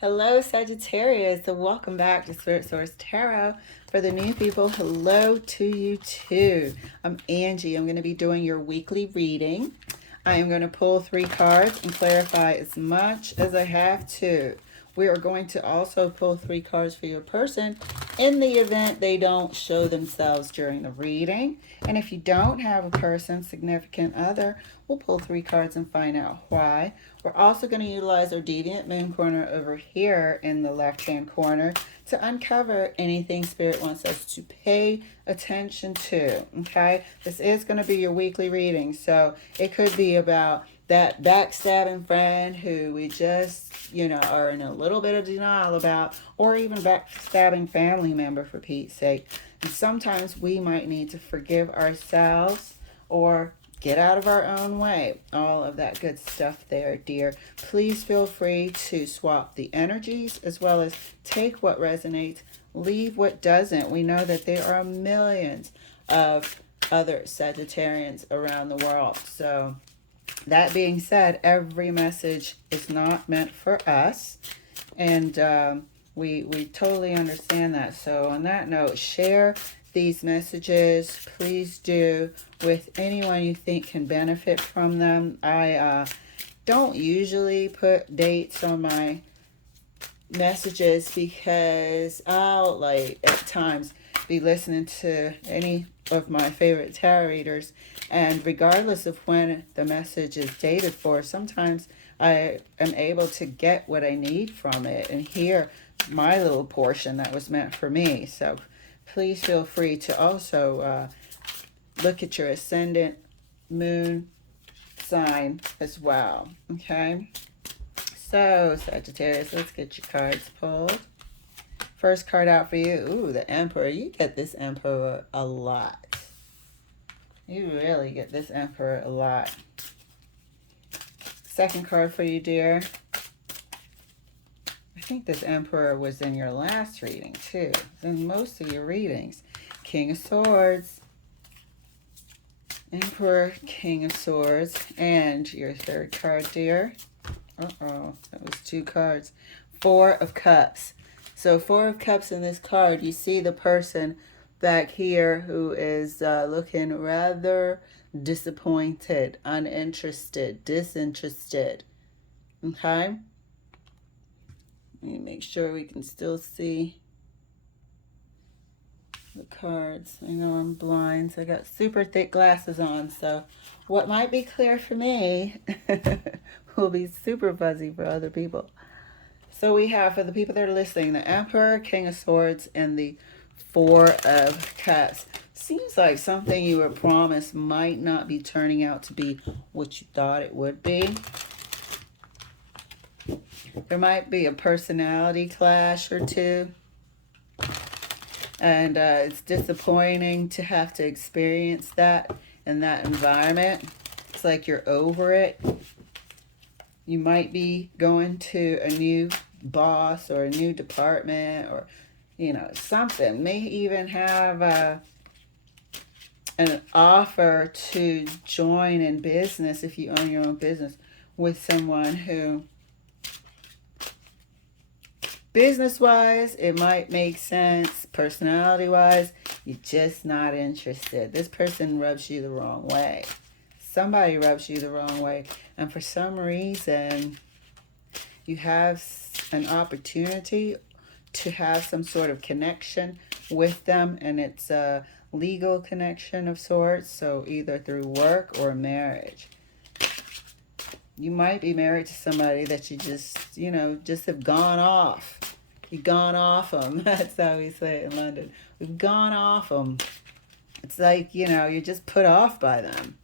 Hello, Sagittarius, and welcome back to Spirit Source Tarot. For the new people, hello to you too. I'm Angie. I'm going to be doing your weekly reading. I am going to pull 3 cards and clarify as much as I have to. We are going to also pull 3 cards for your person in the event they don't show themselves during the reading. And if you don't have a person, significant other, we'll pull 3 cards and find out why. We're also going to utilize our deviant moon corner over here in the left hand corner to uncover anything Spirit wants us to pay attention to. Okay, this is going to be your weekly reading, so it could be about that backstabbing friend who we just, are in a little bit of denial about, or even backstabbing family member, for Pete's sake. And sometimes we might need to forgive ourselves or get out of our own way. All of that good stuff there, dear. Please feel free to swap the energies as well as take what resonates, leave what doesn't. We know that there are millions of other Sagittarians around the world. So that being said, every message is not meant for us. And we totally understand that. So on that note, share these messages, please do, with anyone you think can benefit from them. I don't usually put dates on my messages because I'll, like, at times be listening to any of my favorite tarot readers, and regardless of when the message is dated for, sometimes I am able to get what I need from it and hear my little portion that was meant for me. So please feel free to also look at your ascendant moon sign as well. Okay, so Sagittarius, let's get your cards pulled. First card out for you. Ooh, the Emperor. You get this Emperor a lot. You really get this Emperor a lot. Second card for you, dear. I think this Emperor was in your last reading too. It's in most of your readings. King of Swords. Emperor, King of Swords. And your third card, dear. Uh-oh, that was 2 cards. 4 of Cups. So 4 of Cups in this card, you see the person back here who is looking rather disappointed, uninterested, disinterested. Okay? Let me make sure we can still see the cards. I know I'm blind, so I got super thick glasses on, so what might be clear for me will be super fuzzy for other people. So we have, for the people that are listening, the Emperor, King of Swords, and the 4 of Cups. Seems like something you were promised might not be turning out to be what you thought it would be. There might be a personality clash or two. And it's disappointing to have to experience that in that environment. It's like you're over it. You might be going to a new boss or a new department, or something. May even have an offer to join in business, if you own your own business, with someone who, business wise, it might make sense. Personality wise, you're just not interested. This person rubs you the wrong way. Somebody rubs you the wrong way, and for some reason you have an opportunity to have some sort of connection with them, and it's a legal connection of sorts, so either through work or marriage. You might be married to somebody that you just have gone off. You've gone off them. That's how we say it in London. We've gone off them. It's like, you're just put off by them.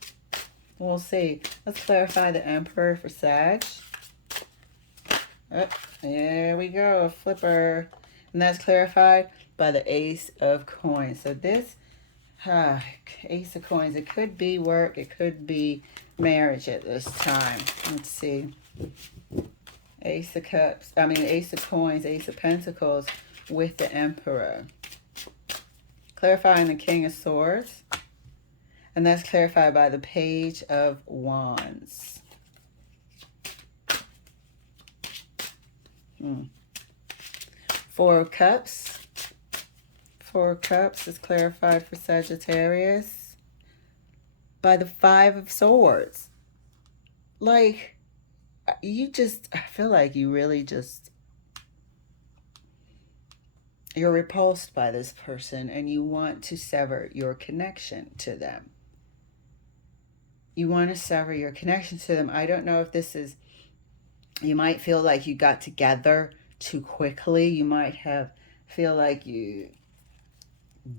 We'll see. Let's clarify the Emperor for Sag. Oh, there we go, a flipper. And that's clarified by the Ace of Coins. So this Ace of Coins, it could be work, it could be marriage at this time. Let's see. Ace of Cups, Ace of Coins, Ace of Pentacles with the Emperor. Clarifying the King of Swords. And that's clarified by the Page of Wands. Four of Cups. Four of Cups is clarified for Sagittarius by the Five of Swords. Like, you just, I feel like you really just, you're repulsed by this person and you want to sever your connection to them. You want to sever your connection to them. I don't know if this is, you might feel like you got together too quickly. You might feel like you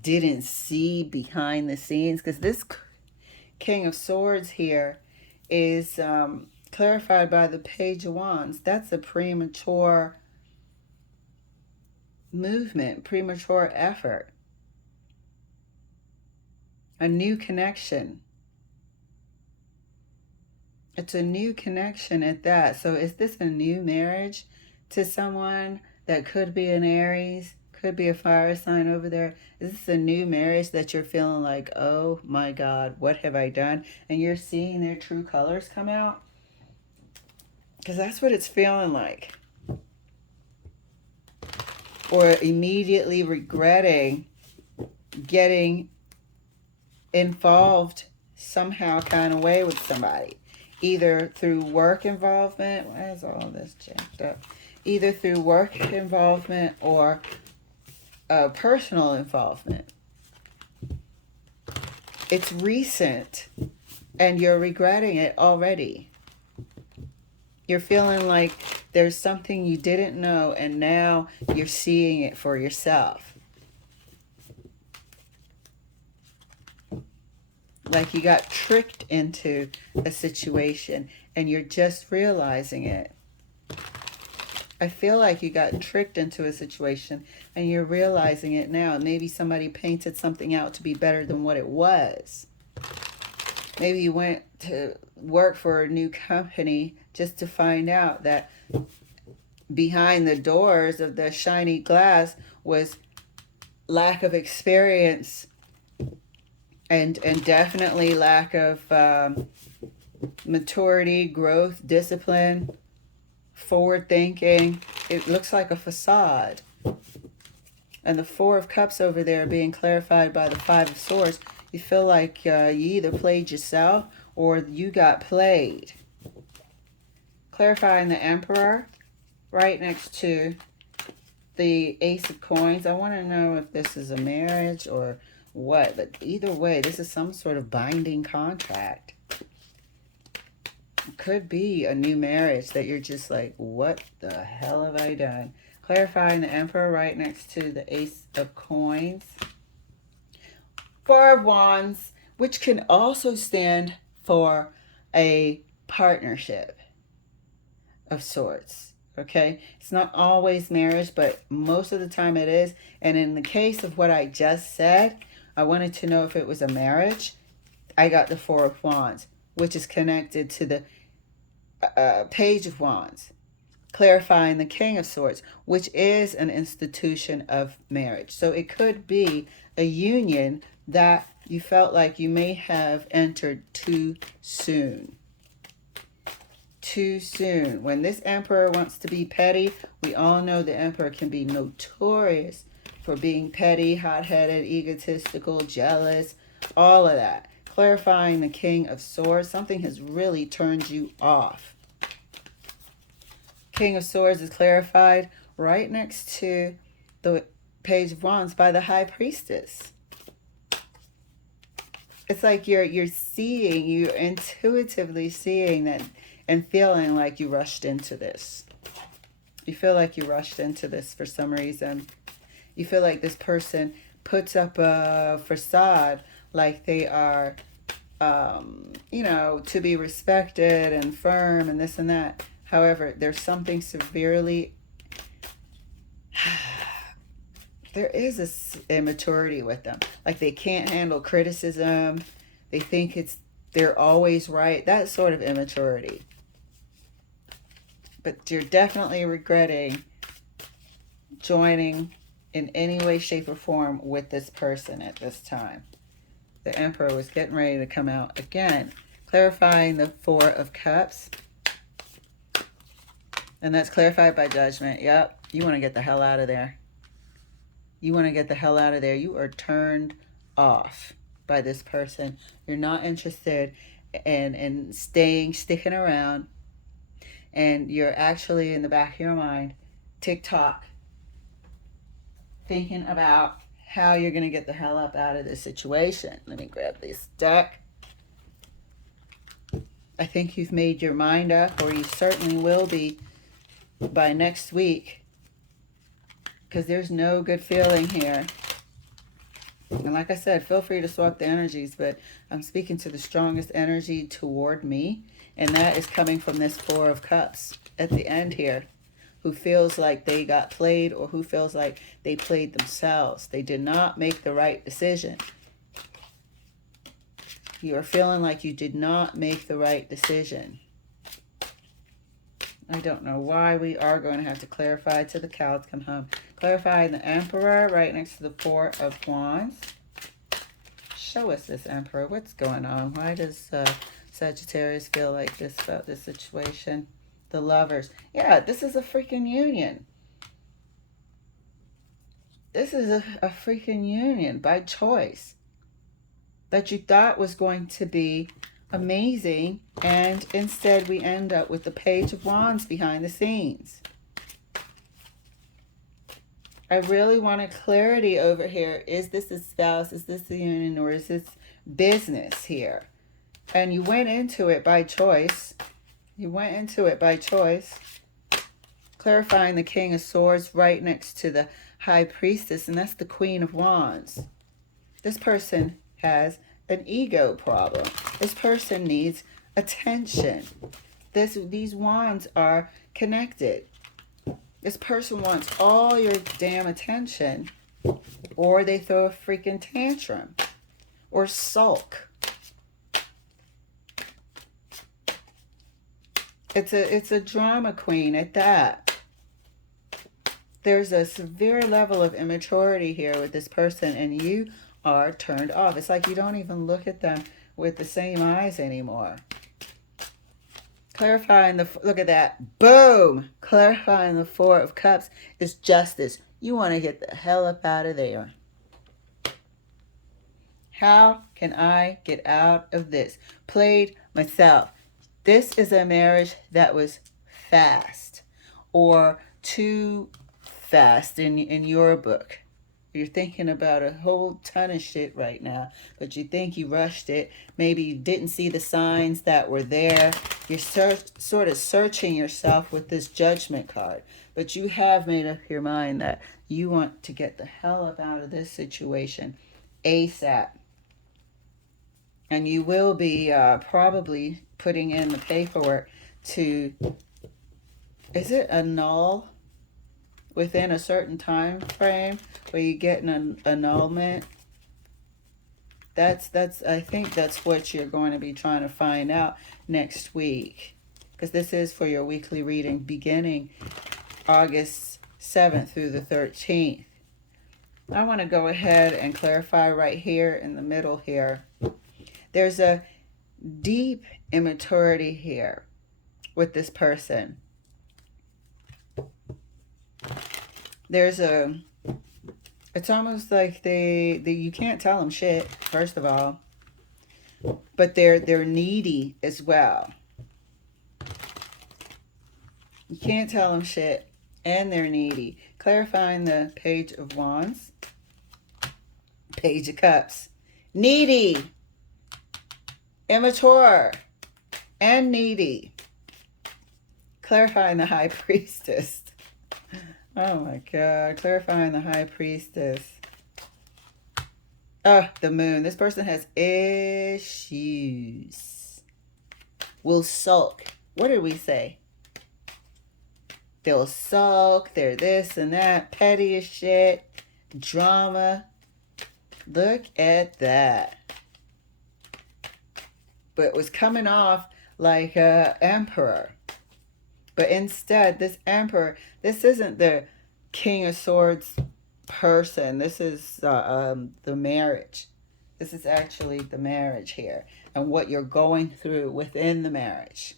didn't see behind the scenes, because this King of Swords here is clarified by the Page of Wands. That's a premature movement, premature effort, a new connection. It's a new connection at that. So is this a new marriage to someone that could be an Aries, could be a fire sign over there? Is this a new marriage that you're feeling like, oh my God, what have I done? And you're seeing their true colors come out? Because that's what it's feeling like. Or immediately regretting getting involved somehow kind of way with somebody. Either through work involvement, why is all this jacked up? Either through work involvement or personal involvement. It's recent and you're regretting it already. You're feeling like there's something you didn't know and now you're seeing it for yourself. Like you got tricked into a situation and you're just realizing it. I feel like you got tricked into a situation and you're realizing it now. Maybe somebody painted something out to be better than what it was. Maybe you went to work for a new company just to find out that behind the doors of the shiny glass was lack of experience and definitely lack of maturity, growth, discipline, forward thinking. It looks like a facade. And the Four of Cups over there being clarified by the Five of Swords, you feel like you either played yourself or you got played. Clarifying the Emperor right next to the Ace of Coins. I want to know if this is a marriage or what, but either way, this is some sort of binding contract. It could be a new marriage that you're just like, what the hell have I done? Clarifying the Emperor right next to the Ace of Coins. Four of Wands, which can also stand for a partnership of sorts. Okay, it's not always marriage, but most of the time it is. And in the case of what I just said, I wanted to know if it was a marriage. I got the Four of Wands, which is connected to the Page of Wands, clarifying the King of Swords, which is an institution of marriage. So it could be a union that you felt like you may have entered too soon. Too soon. When this Emperor wants to be petty, we all know the Emperor can be notorious for being petty, hot-headed, egotistical, jealous, all of that. Clarifying the King of Swords, something has really turned you off. King of Swords is clarified right next to the Page of Wands by the High Priestess. It's like you're seeing, you're intuitively seeing that and feeling like you rushed into this. You feel like you rushed into this for some reason. You feel like this person puts up a facade like they are, you know, to be respected and firm and this and that. However, there's something severely, there is this immaturity with them. Like they can't handle criticism. They think they're always right. That sort of immaturity. But you're definitely regretting joining in any way, shape, or form with this person at this time. The Emperor was getting ready to come out again. Clarifying the Four of Cups. And that's clarified by Judgment. Yep, you want to get the hell out of there. You want to get the hell out of there. You are turned off by this person. You're not interested in sticking around. And you're actually in the back of your mind, TikTok, thinking about how you're going to get the hell up out of this situation. Let me grab this deck. I think you've made your mind up, or you certainly will be by next week, because there's no good feeling here. And like I said, feel free to swap the energies, but I'm speaking to the strongest energy toward me, and that is coming from this Four of Cups at the end here, who feels like they got played, or who feels like they played themselves. They did not make the right decision. You are feeling like you did not make the right decision. I don't know why. We are going to have to clarify till the cows come home. Clarify the Emperor right next to the Four of Wands. Show us this Emperor. What's going on? Why does Sagittarius feel like this about this situation? The Lovers. Yeah, this is a freaking union. This is a freaking union by choice that you thought was going to be amazing, and instead we end up with the Page of Wands behind the scenes. I really wanted clarity over here. Is this a spouse? Is this a union? Or is this business here? And you went into it by choice. You went into it by choice. Clarifying the King of Swords right next to the High Priestess, and that's the Queen of Wands. This person has an ego problem. This person needs attention. These wands are connected. This person wants all your damn attention, or they throw a freaking tantrum or sulk. It's a drama queen at that. There's a severe level of immaturity here with this person, and you are turned off. It's like you don't even look at them with the same eyes anymore. Clarifying the, look at that, boom! Clarifying the Four of Cups is justice. You want to get the hell up out of there. How can I get out of this? Played myself. This is a marriage that was fast, or too fast in your book. You're thinking about a whole ton of shit right now, but you think you rushed it. Maybe you didn't see the signs that were there. You're sort of searching yourself with this Judgment card, but you have made up your mind that you want to get the hell up out of this situation ASAP. And you will be probably putting in the paperwork to, is it annul within a certain time frame where you get an annulment? That's I think that's what you're going to be trying to find out next week, because this is for your weekly reading beginning August 7th through the 13th. I want to go ahead and clarify right here in the middle here. There's a deep immaturity here with this person. There's a, it's almost like they you can't tell them shit, first of all, but they're needy as well. You can't tell them shit, and they're needy. Clarifying the Page of Wands, Page of Cups. Needy, immature, and needy. Clarifying the High Priestess. Oh my God. Clarifying the High Priestess. Oh, the Moon. This person has issues. Will sulk. What did we say? They'll sulk. They're this and that. Petty as shit. Drama. Look at that. But it was coming off like an emperor. But instead, this Emperor, this isn't the King of Swords person. This is the marriage. This is actually the marriage here, and what you're going through within the marriage.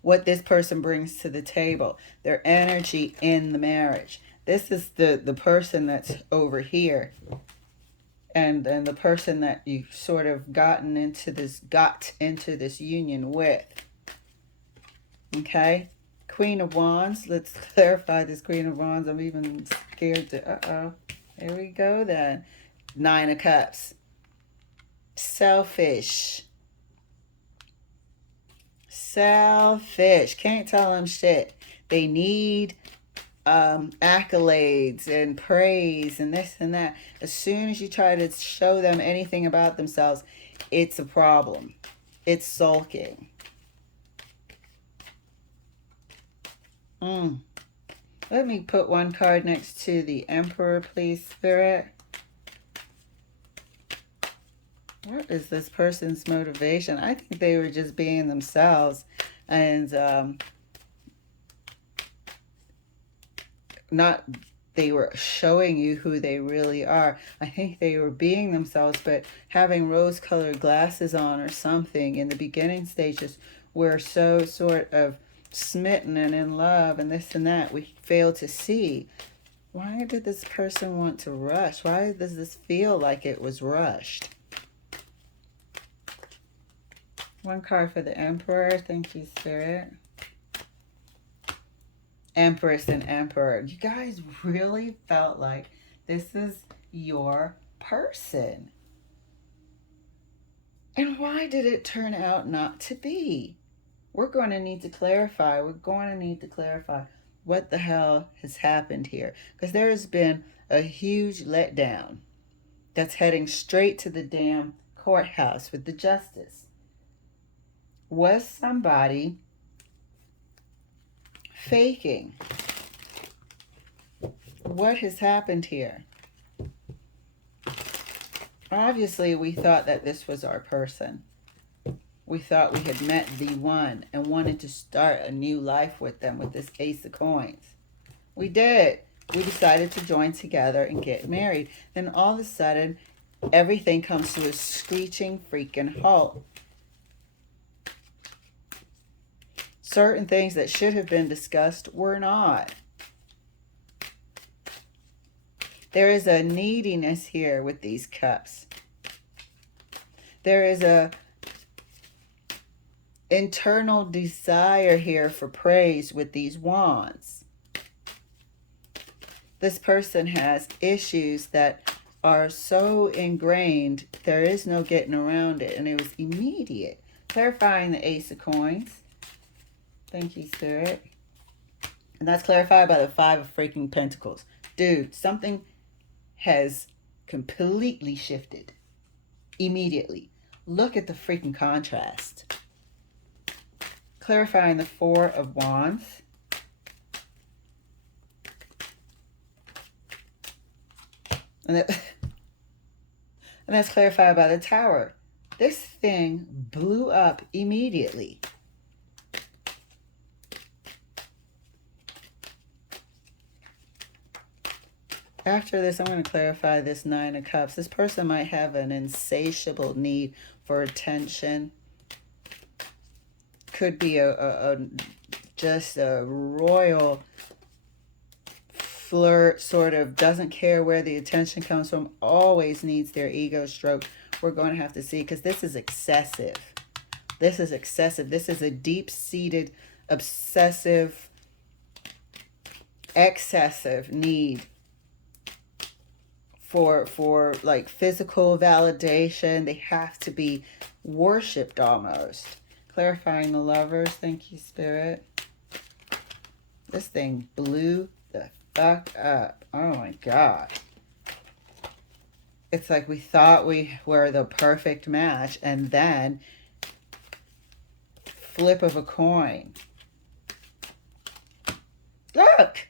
What this person brings to the table, their energy in the marriage. This is the person that's over here. And the person that you sort of got into this union with. Okay? Queen of Wands. Let's clarify this Queen of Wands. I'm even scared to... Uh-oh. There we go then. Nine of Cups. Selfish. Selfish. Can't tell them shit. They need accolades and praise and this and that. As soon as you try to show them anything about themselves, it's a problem. It's sulking. Let me put one card next to the Emperor, please, Spirit. What is this person's motivation? I think they were just being themselves and they were showing you who they really are. I think they were being themselves, but having rose-colored glasses on or something in the beginning stages, we're so sort of smitten and in love and this and that, we fail to see. Why did this person want to rush? Why does this feel like it was rushed? One card for the Emperor. Thank you, Spirit. Empress and Emperor. You guys really felt like this is your person. And why did it turn out not to be? We're going to need to clarify. We're going to need to clarify what the hell has happened here. Because there has been a huge letdown that's heading straight to the damn courthouse with the justice. Was somebody faking? What has happened here? Obviously, we thought that this was our person. We thought we had met the one and wanted to start a new life with them with this Ace of Coins. We did. We decided to join together and get married. Then all of a sudden, everything comes to a screeching freaking halt. Certain things that should have been discussed were not. There is a neediness here with these cups. There is a internal desire here for praise with these wands. This person has issues that are so ingrained, there is no getting around it, and it was immediate. Clarifying the Ace of Coins. Thank you, Spirit. And that's clarified by the Five of freaking Pentacles. Dude, something has completely shifted immediately. Look at the freaking contrast. Clarifying the Four of Wands. And that's clarified by the Tower. This thing blew up immediately. After this, I'm going to clarify this Nine of Cups. This person might have an insatiable need for attention. Could be just a royal flirt, sort of doesn't care where the attention comes from, always needs their ego stroked. We're going to have to see, because this is excessive. This is excessive. This is a deep-seated, obsessive, excessive need for like physical validation. They have to be worshipped almost. Clarifying the Lovers. Thank you, Spirit. This thing blew the fuck up. Oh my God. It's like we thought we were the perfect match, and then flip of a coin. Look!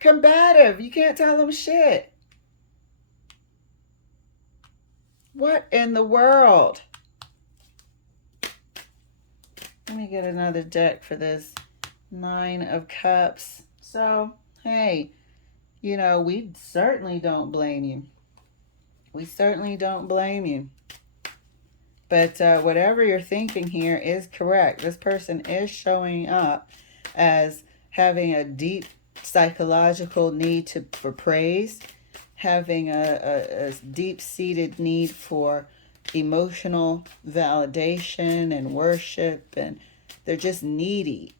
Combative. You can't tell them shit. What in the world? Let me get another deck for this Nine of Cups. So, hey, you know, we certainly don't blame you. We certainly don't blame you. But whatever you're thinking here is correct. This person is showing up as having a deep psychological need for praise, having a deep-seated need for emotional validation and worship, and they're just needy.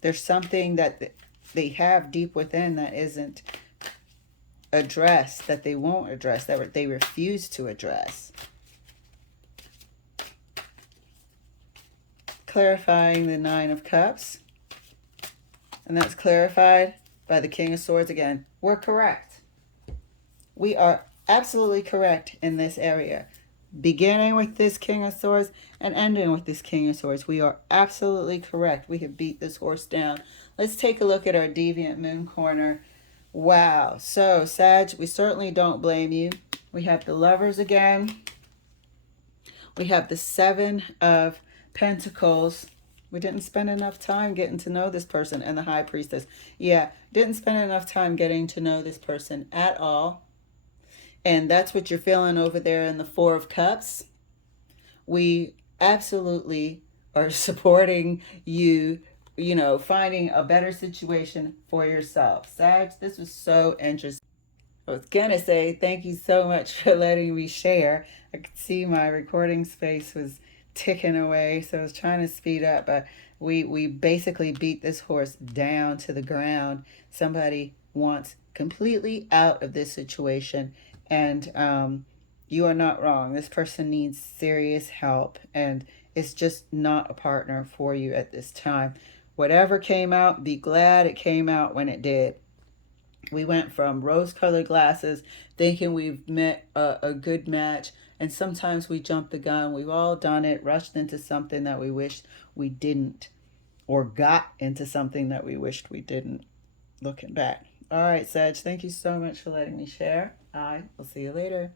There's something that they have deep within that isn't addressed, that they won't address, that they refuse to address. Clarifying the Nine of Cups, and that's clarified by the King of Swords again. We're correct. We are absolutely correct in this area. Beginning with this King of Swords and ending with this King of Swords. We are absolutely correct. We have beat this horse down. Let's take a look at our Deviant Moon corner. Wow. So, Sag, we certainly don't blame you. We have the Lovers again. We have the Seven of Pentacles. We didn't spend enough time getting to know this person. And the High Priestess. Yeah, didn't spend enough time getting to know this person at all. And that's what you're feeling over there in the Four of Cups. We absolutely are supporting you, you know, finding a better situation for yourself. Sag, this was so interesting. I was going to say thank you so much for letting me share. I could see my recording space was ticking away, so I was trying to speed up, but we basically beat this horse down to the ground. Somebody wants completely out of this situation, and you are not wrong. This person needs serious help, and it's just not a partner for you at this time. Whatever came out, be glad it came out when it did. We went from rose-colored glasses, thinking we've met a good match, and sometimes we jump the gun. We've all done it, rushed into something that we wished we didn't, or got into something that we wished we didn't, looking back. All right, Sag, thank you so much for letting me share. I will see you later.